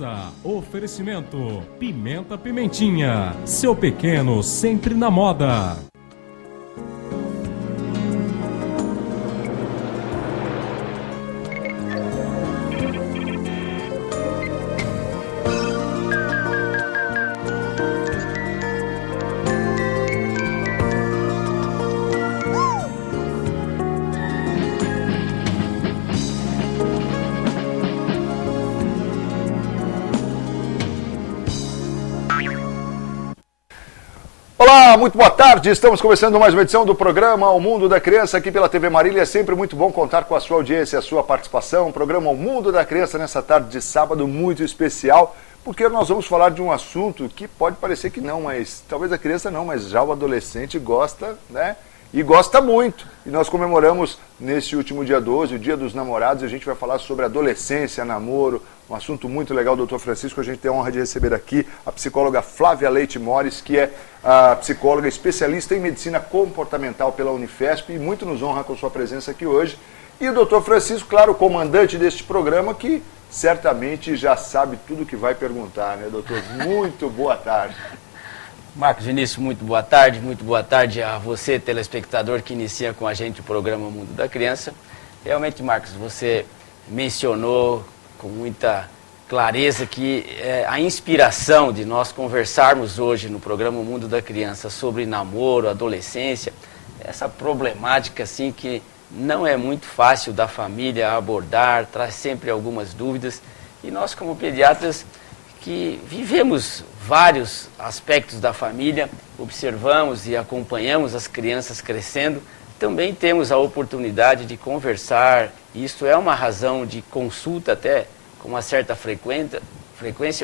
Criança. Oferecimento Pimenta Pimentinha. Seu pequeno sempre na moda. Olá, muito boa tarde. Estamos começando mais uma edição do programa O Mundo da Criança aqui pela TV Marília. É sempre muito bom contar com a sua audiência, a sua participação. O programa O Mundo da Criança nessa tarde de sábado muito especial, porque nós vamos falar de um assunto que pode parecer que não, mas talvez a criança não, mas já o adolescente gosta, né? E gosta muito. E nós comemoramos nesse último dia 12, o Dia dos Namorados, e a gente vai falar sobre adolescência, namoro, um assunto muito legal, doutor Francisco. A gente tem a honra de receber aqui a psicóloga Flávia Leite Mores, que é a psicóloga especialista em medicina comportamental pela Unifesp, e muito nos honra com sua presença aqui hoje. E o doutor Francisco, claro, o comandante deste programa, que certamente já sabe tudo que vai perguntar, né, doutor? Muito boa tarde. Marcos Vinícius, muito boa tarde a você, telespectador, que inicia com a gente o programa Mundo da Criança. Realmente, Marcos, você mencionou com muita clareza que a inspiração de nós conversarmos hoje no programa Mundo da Criança sobre namoro, adolescência, essa problemática assim que não é muito fácil da família abordar, traz sempre algumas dúvidas, e nós como pediatras que vivemos vários aspectos da família, observamos e acompanhamos as crianças crescendo, também temos a oportunidade de conversar. Isso é uma razão de consulta até com uma certa frequência,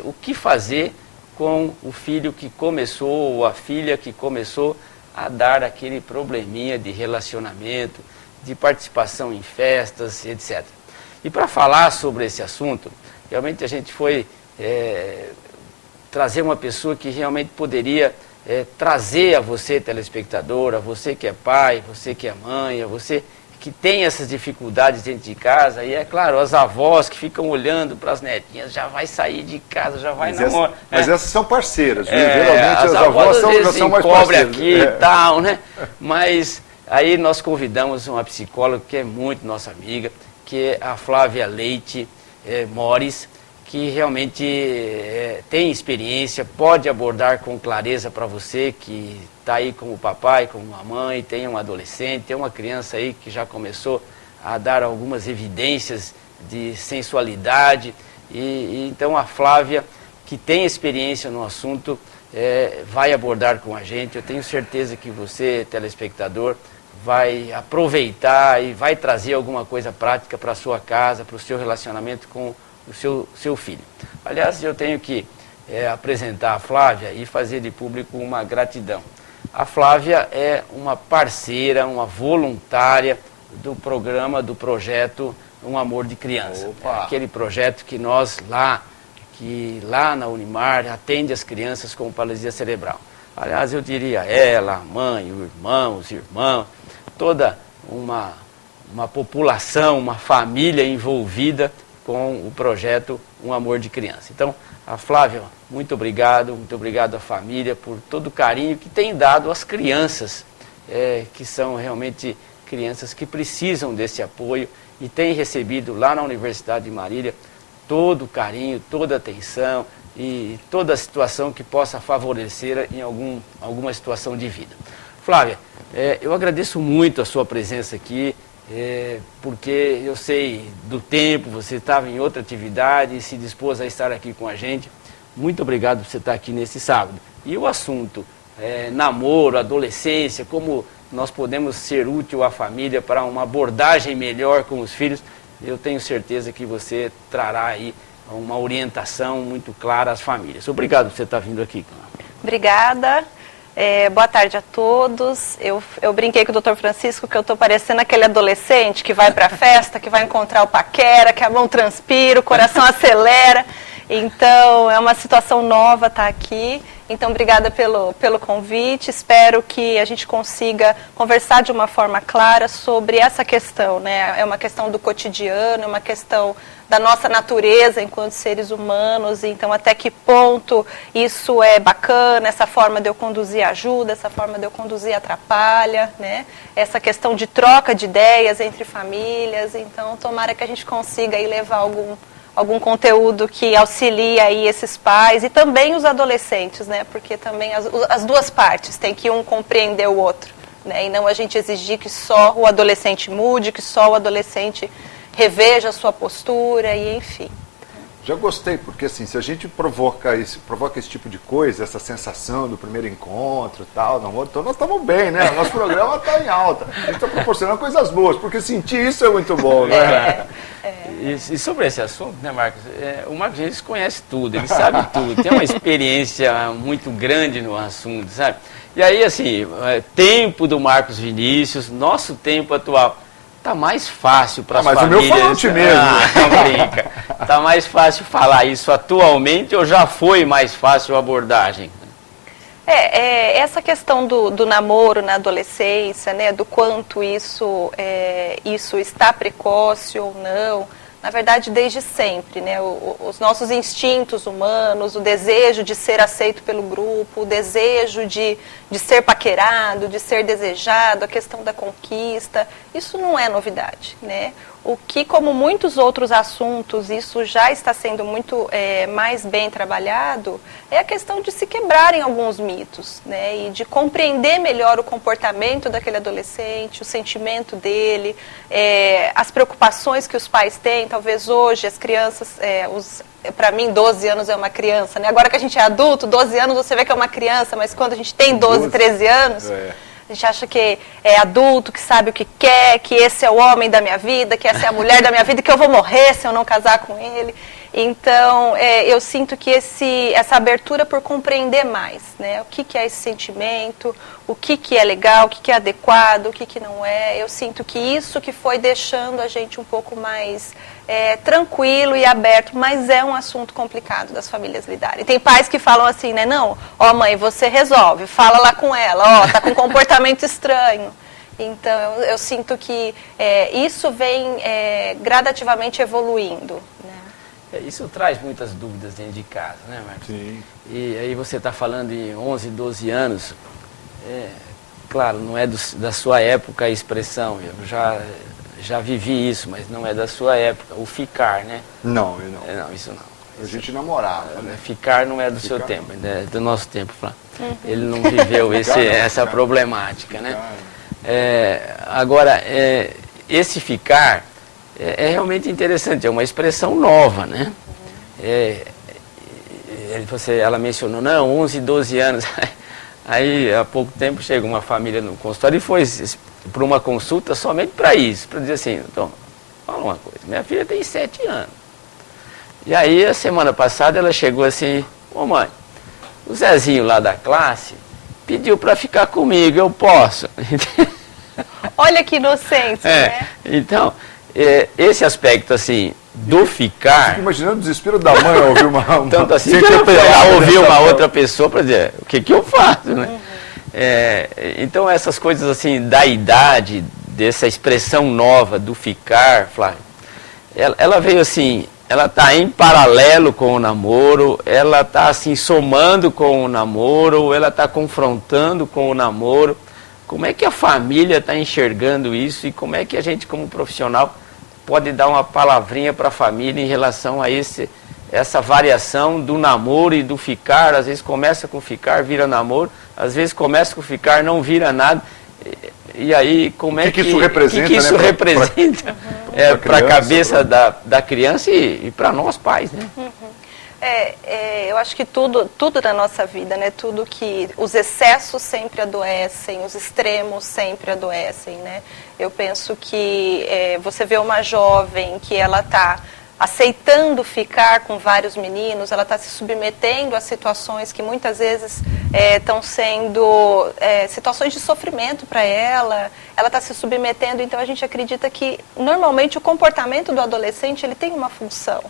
o que fazer com o filho que começou ou a filha que começou a dar aquele probleminha de relacionamento, de participação em festas, etc. E para falar sobre esse assunto, realmente a gente foi trazer uma pessoa que realmente poderia trazer a você, telespectador, a você que é pai, você que é mãe, a você que tem essas dificuldades dentro de casa, e é claro, as avós que ficam olhando para as netinhas, já vai sair de casa, já vai namorar. Mas essas são parceiras, viu? Geralmente as avós já são mais parceiras. Aqui e tal, né? Mas aí nós convidamos uma psicóloga que é muito nossa amiga, que é a Flávia Leite Mores, que realmente tem experiência, pode abordar com clareza para você que está aí com o papai, com a mãe, tem um adolescente, tem uma criança aí que já começou a dar algumas evidências de sensualidade. E então a Flávia, que tem experiência no assunto, vai abordar com a gente. Eu tenho certeza que você, telespectador, vai aproveitar e vai trazer alguma coisa prática para a sua casa, para o seu relacionamento com o seu filho. Aliás, eu tenho que apresentar a Flávia e fazer de público uma gratidão. A Flávia é uma parceira, uma voluntária do programa, do projeto Um Amor de Criança. Opa. Aquele projeto que nós lá na Unimar atende as crianças com paralisia cerebral. Aliás, eu diria ela, a mãe, o irmão, os irmãos, toda uma população, uma família envolvida com o projeto Um Amor de Criança. Então, a Flávia, muito obrigado à família por todo o carinho que tem dado às crianças, que são realmente crianças que precisam desse apoio, e tem recebido lá na Universidade de Marília todo o carinho, toda a atenção e toda a situação que possa favorecer em alguma situação de vida. Flávia, eu agradeço muito a sua presença aqui, porque eu sei do tempo, você estava em outra atividade e se dispôs a estar aqui com a gente. Muito obrigado por você estar aqui nesse sábado. E o assunto, namoro, adolescência, como nós podemos ser útil à família para uma abordagem melhor com os filhos, eu tenho certeza que você trará aí uma orientação muito clara às famílias. Obrigado por você estar vindo aqui. Obrigada. Boa tarde a todos. Eu brinquei com o Dr. Francisco que eu estou parecendo aquele adolescente que vai para a festa, que vai encontrar o paquera, que a mão transpira, o coração acelera. Então, é uma situação nova estar aqui. Então, obrigada pelo convite. Espero que a gente consiga conversar de uma forma clara sobre essa questão, né? É uma questão do cotidiano, é uma questão da nossa natureza enquanto seres humanos. Então, até que ponto isso é bacana, essa forma de eu conduzir ajuda, essa forma de eu conduzir atrapalha, né? Essa questão de troca de ideias entre famílias. Então, tomara que a gente consiga aí levar algum conteúdo que auxilie aí esses pais e também os adolescentes, né? Porque também as duas partes têm que um compreender o outro, né? E não a gente exigir que só o adolescente mude, que só o adolescente reveja a sua postura e enfim. Já gostei, porque assim, se a gente provoca esse tipo de coisa, essa sensação do primeiro encontro e tal, namoro, então nós estamos bem, né? O nosso programa está em alta. A gente está proporcionando coisas boas, porque sentir isso é muito bom, né? E sobre esse assunto, né, Marcos? O Marcos Vinícius conhece tudo, ele sabe tudo, tem uma experiência muito grande no assunto, sabe? E aí, assim, tempo do Marcos Vinícius, nosso tempo atual, tá mais fácil para as famílias. Mas o meu falante mesmo. Não brinca. Tá mais fácil falar isso atualmente ou já foi mais fácil a abordagem? Essa questão do namoro na adolescência, né, do quanto isso está precoce ou não, na verdade, desde sempre, né, os nossos instintos humanos, o desejo de ser aceito pelo grupo, o desejo de ser paquerado, de ser desejado, a questão da conquista, isso não é novidade, né? O que, como muitos outros assuntos, isso já está sendo muito mais bem trabalhado, é a questão de se quebrarem alguns mitos, né? E de compreender melhor o comportamento daquele adolescente, o sentimento dele, as preocupações que os pais têm. Talvez hoje as crianças, para mim 12 anos é uma criança, né? Agora que a gente é adulto, 12 anos você vê que é uma criança, mas quando a gente tem 12, 13 anos... A gente acha que é adulto, que sabe o que quer, que esse é o homem da minha vida, que essa é a mulher da minha vida, que eu vou morrer se eu não casar com ele. Então, eu sinto que essa abertura por compreender mais, né? O que é esse sentimento, o que é legal, o que é adequado, o que não é. Eu sinto que isso que foi deixando a gente um pouco mais tranquilo e aberto, mas é um assunto complicado das famílias lidarem. Tem pais que falam assim, né? Não, mãe, você resolve, fala lá com ela, tá com comportamento estranho. Então, eu sinto que isso vem gradativamente evoluindo, né? Isso traz muitas dúvidas dentro de casa, né, Marcos? Sim. E aí você está falando de 11, 12 anos, claro, não é da sua época a expressão, eu já vivi isso, mas não é da sua época, o ficar, né? Não, eu não. Não, isso não. A gente namorava, né? Ficar não é do seu tempo, é do nosso tempo. Ele não viveu essa problemática, né? Agora, esse ficar é realmente interessante, é uma expressão nova, né? Ela mencionou, não, 11, 12 anos. Aí, há pouco tempo, chega uma família no consultório e foi para uma consulta somente para isso, para dizer assim, então, fala uma coisa, minha filha tem 7 anos. E aí, a semana passada, ela chegou assim, mãe, o Zezinho lá da classe pediu para ficar comigo, eu posso? Olha que inocência, né? Então, esse aspecto, assim, do ficar... Fico imaginando o desespero da mãe ao ouvir uma tanto assim que ela ouvir uma outra pessoa para dizer, o que eu faço, né? Então, essas coisas, assim, da idade, dessa expressão nova do ficar, Flávio, ela veio assim... Ela está em paralelo com o namoro, ela está assim somando com o namoro, ela está confrontando com o namoro. Como é que a família está enxergando isso e como é que a gente, como profissional, pode dar uma palavrinha para a família em relação a essa variação do namoro e do ficar? Às vezes começa com ficar, vira namoro, às vezes começa com ficar, não vira nada. E aí, como é que isso representa, isso representa para a cabeça da criança e para nós pais, né? Eu acho que tudo na nossa vida, né? Tudo que os excessos sempre adoecem, os extremos sempre adoecem, né? Eu penso que você vê uma jovem que ela está aceitando ficar com vários meninos, ela está se submetendo a situações que muitas vezes estão sendo situações de sofrimento para ela está se submetendo, então a gente acredita que normalmente o comportamento do adolescente ele tem uma função.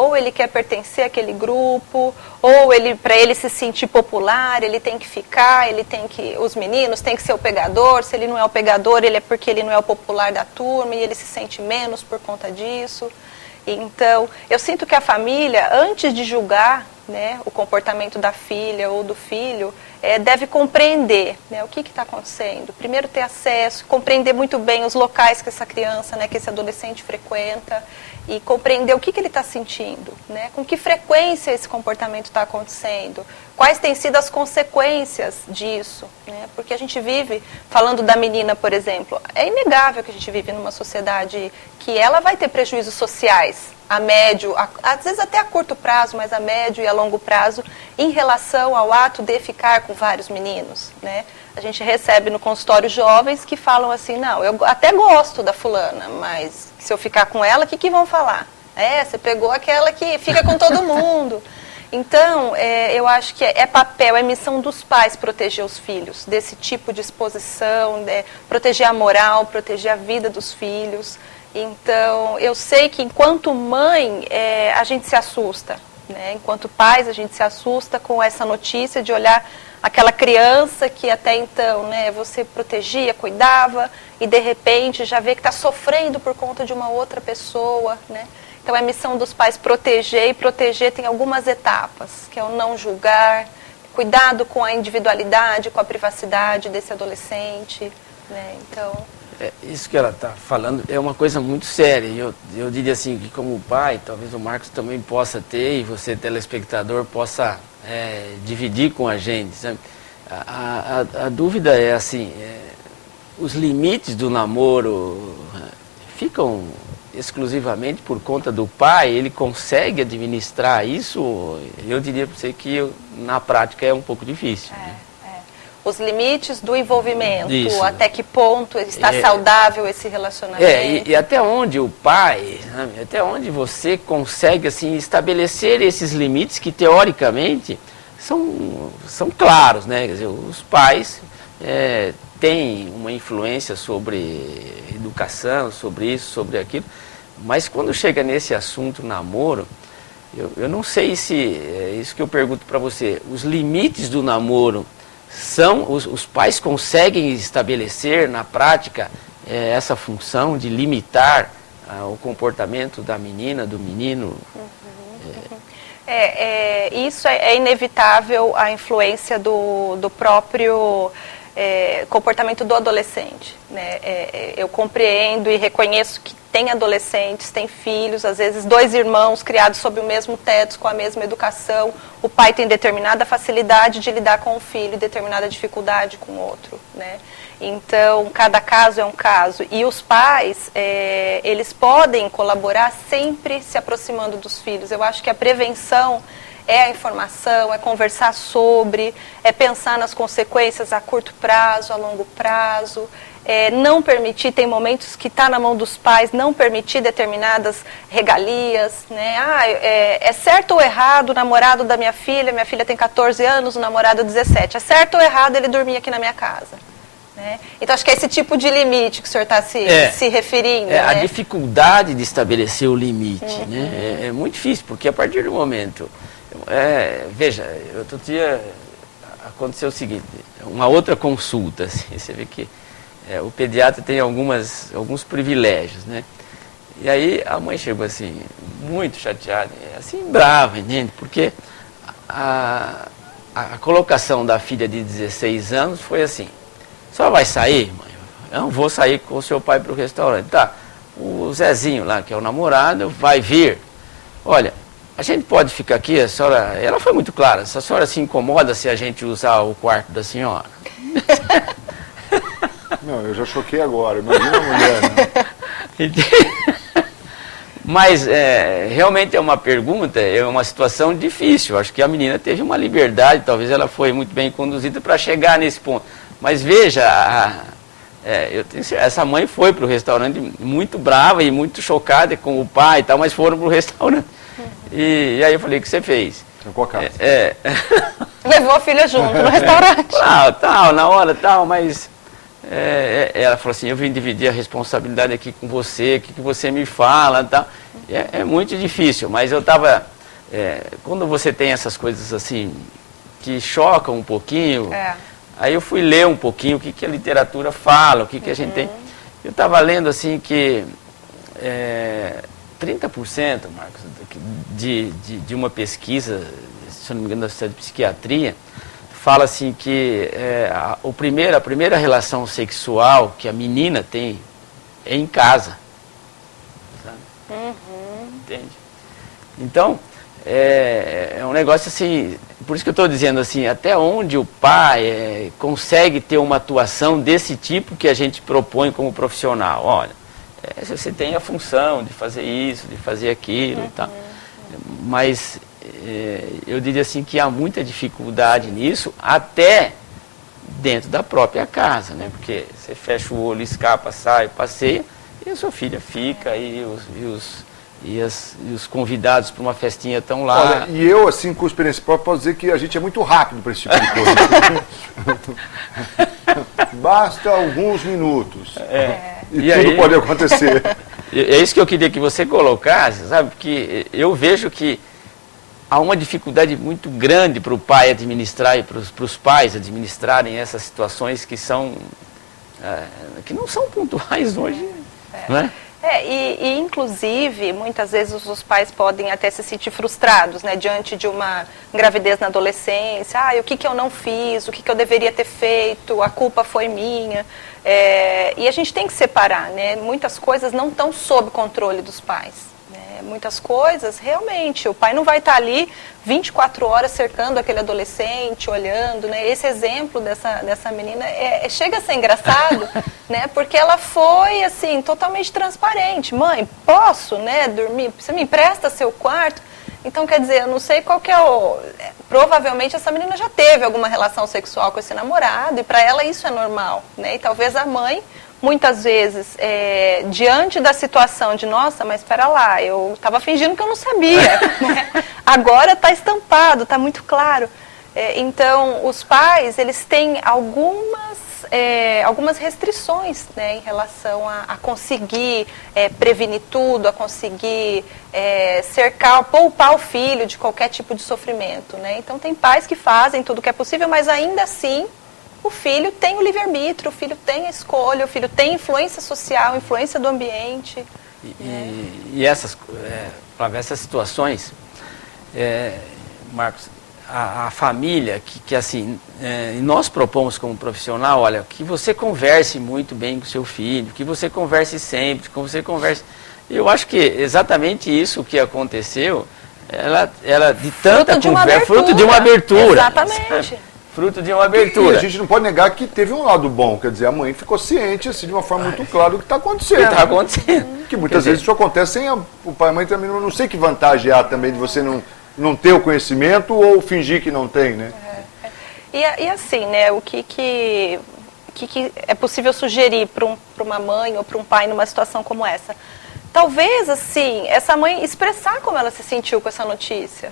Ou ele quer pertencer àquele grupo, ou para ele se sentir popular, ele tem que ficar, os meninos têm que ser o pegador. Se ele não é o pegador, ele é porque ele não é o popular da turma e ele se sente menos por conta disso. Então, eu sinto que a família, antes de julgar, né, o comportamento da filha ou do filho, deve compreender, né, o que está acontecendo. Primeiro ter acesso, compreender muito bem os locais que essa criança, né, que esse adolescente frequenta, e compreender o que ele está sentindo, né, com que frequência esse comportamento está acontecendo, quais têm sido as consequências disso, né, porque a gente vive, falando da menina, por exemplo, é inegável que a gente vive numa sociedade que ela vai ter prejuízos sociais, a médio, às vezes até a curto prazo, mas a médio e a longo prazo, em relação ao ato de ficar com vários meninos, né? A gente recebe no consultório jovens que falam assim, não, eu até gosto da fulana, mas se eu ficar com ela, o que vão falar? Você pegou aquela que fica com todo mundo. Então, eu acho que é missão dos pais proteger os filhos desse tipo de exposição, proteger a moral, proteger a vida dos filhos. Então, eu sei que enquanto mãe, a gente se assusta, né? Enquanto pais, a gente se assusta com essa notícia de olhar aquela criança que até então, né, você protegia, cuidava, e de repente já vê que está sofrendo por conta de uma outra pessoa, né? Então, é missão dos pais proteger, e proteger tem algumas etapas, que é o não julgar, cuidado com a individualidade, com a privacidade desse adolescente, né? Então... Isso que ela está falando é uma coisa muito séria. Eu diria assim, que como pai, talvez o Marcos também possa ter, e você, telespectador, possa dividir com a gente, sabe? A dúvida é assim, os limites do namoro ficam exclusivamente por conta do pai? Ele consegue administrar isso? Eu diria para você que na prática é um pouco difícil. Né? Os limites do envolvimento, isso. Até que ponto está saudável esse relacionamento. E até onde o pai, sabe, até onde você consegue assim, estabelecer esses limites que teoricamente são claros, né? Quer dizer, os pais têm uma influência sobre educação, sobre isso, sobre aquilo, mas quando chega nesse assunto namoro, eu não sei se, é isso que eu pergunto para você, os limites do namoro, os pais conseguem estabelecer na prática essa função de limitar o comportamento da menina, do menino? Isso é inevitável, a influência do próprio comportamento do adolescente, né? Eu compreendo e reconheço que tem adolescentes, tem filhos, às vezes 2 irmãos criados sob o mesmo teto, com a mesma educação. O pai tem determinada facilidade de lidar com o filho e determinada dificuldade com o outro, né? Então, cada caso é um caso. E os pais, eles podem colaborar sempre se aproximando dos filhos. Eu acho que a prevenção é a informação, é conversar sobre, é pensar nas consequências a curto prazo, a longo prazo. Não permitir, tem momentos que está na mão dos pais, não permitir determinadas regalias, né? É certo ou errado o namorado da minha filha tem 14 anos, o namorado 17, é certo ou errado ele dormir aqui na minha casa? Né? Então, acho que é esse tipo de limite que o senhor está se referindo. Né? A dificuldade de estabelecer o limite, né? É muito difícil, porque a partir do momento... veja, outro dia aconteceu o seguinte, uma outra consulta, assim, você vê que o pediatra tem alguns privilégios, né? E aí a mãe chegou assim, muito chateada, assim, brava, entende? Porque a colocação da filha de 16 anos foi assim, só vai sair, mãe? Eu não vou sair com o seu pai para o restaurante. Tá, o Zezinho lá, que é o namorado, vai vir. Olha, a gente pode ficar aqui, a senhora... Ela foi muito clara, se a senhora se incomoda se a gente usar o quarto da senhora? Não, eu já choquei agora, imagina a mulher, né? Mas realmente é uma pergunta, é uma situação difícil. Acho que a menina teve uma liberdade, talvez ela foi muito bem conduzida para chegar nesse ponto. Mas veja, essa mãe foi para o restaurante muito brava e muito chocada com o pai e tal, mas foram para o restaurante. E aí eu falei, o que você fez? Trancou a casa. Levou a filha junto no restaurante. Tal, na hora, tal, mas ela falou assim, eu vim dividir a responsabilidade aqui com você, o que você me fala, tá? É muito difícil, mas eu estava... quando você tem essas coisas assim, que chocam um pouquinho, aí eu fui ler um pouquinho o que a literatura fala, o que a gente tem. Eu estava lendo assim que 30%, Marcos, de uma pesquisa, se eu não me engano, da Sociedade de Psiquiatria, fala assim que a primeira relação sexual que a menina tem é em casa. Sabe? Entende? Então, é um negócio assim, por isso que eu estou dizendo assim, até onde o pai consegue ter uma atuação desse tipo que a gente propõe como profissional. Olha, você tem a função de fazer isso, de fazer aquilo, tá? Mas eu diria assim que há muita dificuldade nisso, até dentro da própria casa, né? Porque você fecha o olho, escapa, sai, passeia, e a sua filha fica, e os convidados para uma festinha estão lá. Olha, e eu, assim, com experiência própria, posso dizer que a gente é muito rápido para esse tipo de coisa. Basta alguns minutos. E tudo aí, pode acontecer. É isso que eu queria que você colocasse, sabe? Porque eu vejo que há uma dificuldade muito grande para o pai administrar e para os pais administrarem essas situações que que não são pontuais hoje, né? E inclusive, muitas vezes os pais podem até se sentir frustrados, né, diante de uma gravidez na adolescência. O que eu não fiz, o que eu deveria ter feito, a culpa foi minha. E a gente tem que separar, né? Muitas coisas não estão sob controle dos pais. Muitas coisas, realmente, o pai não vai estar ali 24 horas cercando aquele adolescente, olhando, né? Esse exemplo dessa menina chega a ser engraçado, né? Porque ela foi, assim, totalmente transparente. Mãe, posso, né, dormir? Você me empresta seu quarto? Então, quer dizer, eu não sei qual que é provavelmente essa menina já teve alguma relação sexual com esse namorado e para ela isso é normal, né? E talvez a mãe... Muitas vezes, diante da situação de, nossa, mas espera lá, eu estava fingindo que eu não sabia, né? Agora está estampado, está muito claro. Então, os pais, eles têm algumas restrições, né, em relação a conseguir prevenir tudo, a conseguir poupar o filho de qualquer tipo de sofrimento, né? Então, tem pais que fazem tudo o que é possível, mas ainda assim... O filho tem o livre-arbítrio, o filho tem a escolha, o filho tem influência social, influência do ambiente. E para ver essas situações, Marcos, a família, que assim, nós propomos como profissional, olha, que você converse muito bem com o seu filho, que você converse sempre, que você converse... Eu acho que exatamente isso que aconteceu, ela de tanta conversa, fruto de uma abertura. Exatamente. Fruto de uma abertura. E a gente não pode negar que teve um lado bom, quer dizer, a mãe ficou ciente, assim, de uma forma muito clara do que está acontecendo. Está acontecendo. Que muitas vezes isso acontece sem o pai e a mãe também, não sei que vantagem há também de você não ter o conhecimento ou fingir que não tem, né? E assim, né, o que é possível sugerir para uma mãe ou para um pai numa situação como essa? Talvez, assim, essa mãe expressar como ela se sentiu com essa notícia.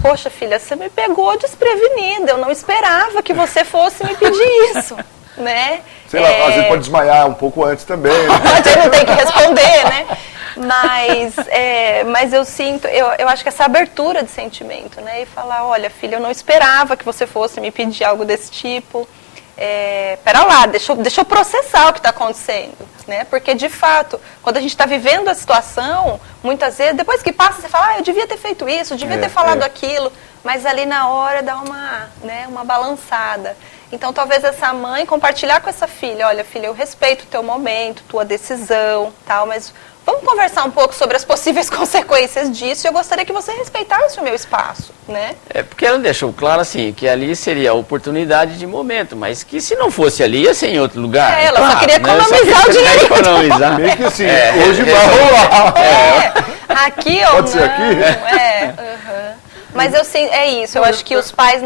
Poxa, filha, você me pegou desprevenida, eu não esperava que você fosse me pedir isso, né? Sei lá, às vezes pode desmaiar um pouco antes também. Né? Você não tem que responder, né? Mas eu sinto, eu acho que essa abertura de sentimento, né? E falar, olha, filha, eu não esperava que você fosse me pedir algo desse tipo. Pera lá, deixa eu processar o que está acontecendo, né? Porque, de fato, quando a gente está vivendo a situação, muitas vezes, depois que passa, você fala, eu devia ter feito isso, eu devia ter falado aquilo, mas ali na hora dá uma balançada. Então, talvez essa mãe compartilhar com essa filha, olha, filha, eu respeito o teu momento, tua decisão, tal, mas vamos conversar um pouco sobre as possíveis consequências disso e eu gostaria que você respeitasse o meu espaço, né? Porque ela deixou claro, assim, que ali seria a oportunidade de momento, mas que se não fosse ali, ia ser em outro lugar. Ela claro, só queria economizar o dinheiro. Economizar. Meio que assim, hoje vai rolar. Aqui ou pode ser aqui? Mas eu acho que os pais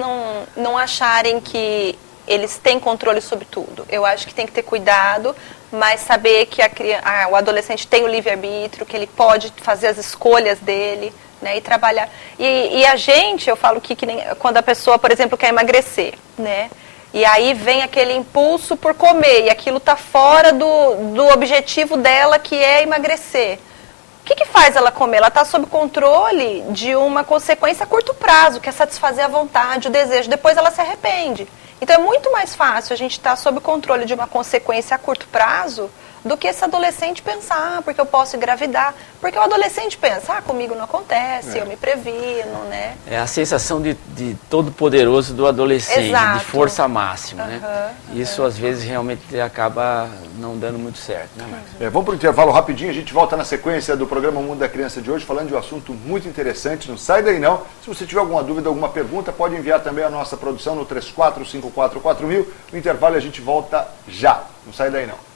não acharem que eles têm controle sobre tudo. Eu acho que tem que ter cuidado, mas saber que o adolescente tem o livre-arbítrio, que ele pode fazer as escolhas dele, né, e trabalhar. E a gente, eu falo que nem, quando a pessoa, por exemplo, quer emagrecer, né, E aí vem aquele impulso por comer, e aquilo está fora do objetivo dela, que é emagrecer. O que faz ela comer? Ela está sob controle de uma consequência a curto prazo, que é satisfazer a vontade, o desejo. Depois ela se arrepende. Então é muito mais fácil a gente estar sob controle de uma consequência a curto prazo do que esse adolescente pensar, porque eu posso engravidar. Porque o adolescente pensa, comigo não acontece, eu me previno, né? É a sensação de todo poderoso do adolescente, Exato. de força máxima, né? Isso às vezes realmente acaba não dando muito certo, né, Marcos? Vamos para o intervalo rapidinho, a gente volta na sequência do programa Mundo da Criança de hoje, falando de um assunto muito interessante, não sai daí não. Se você tiver alguma dúvida, alguma pergunta, pode enviar também a nossa produção no 34544000. No intervalo a gente volta já, não sai daí não.